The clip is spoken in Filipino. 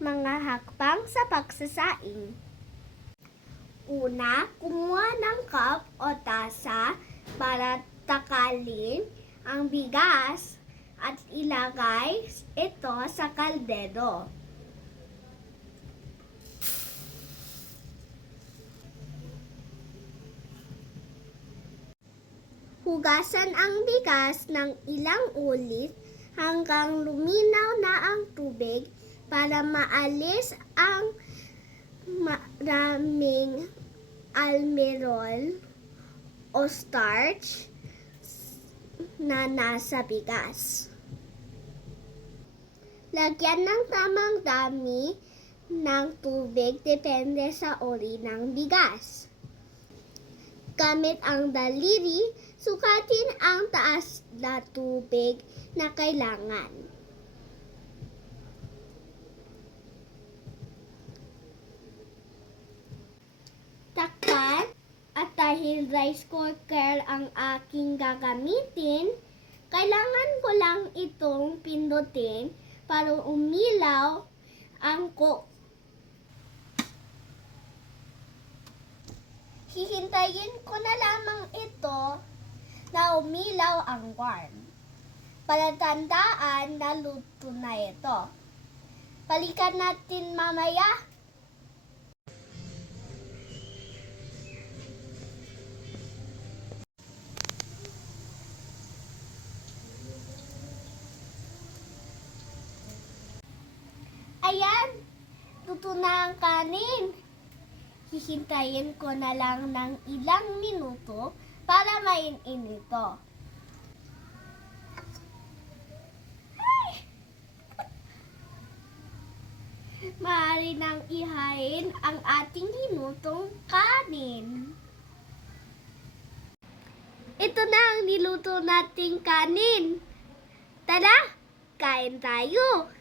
Mga hakbang sa pagsasaing. Una, kumuha ng cup o tasa para takalin ang bigas at ilagay ito sa kaldero. Hugasan ang bigas ng ilang ulit hanggang luminaw na ang tubig para maalis ang maraming almirol o starch na nasa bigas. Lagyan ng tamang dami ng tubig depende sa uri ng bigas. Gamit ang daliri, sukatin ang taas na tubig na kailangan. Takpan, at dahil rice cooker ang aking gagamitin, kailangan ko lang itong pindutin para umilaw ang cook. Hihintayin ko na lamang ito na umilaw ang warm. Palatandaan na luto na ito. Balikan natin mamaya. Ayan, luto na ang kanin. Hihintayin ko na lang ng ilang minuto para mainin ito. Maaari nang ihain ang ating hinutong kanin. Ito na ang niluto nating kanin. Tara, kain tayo!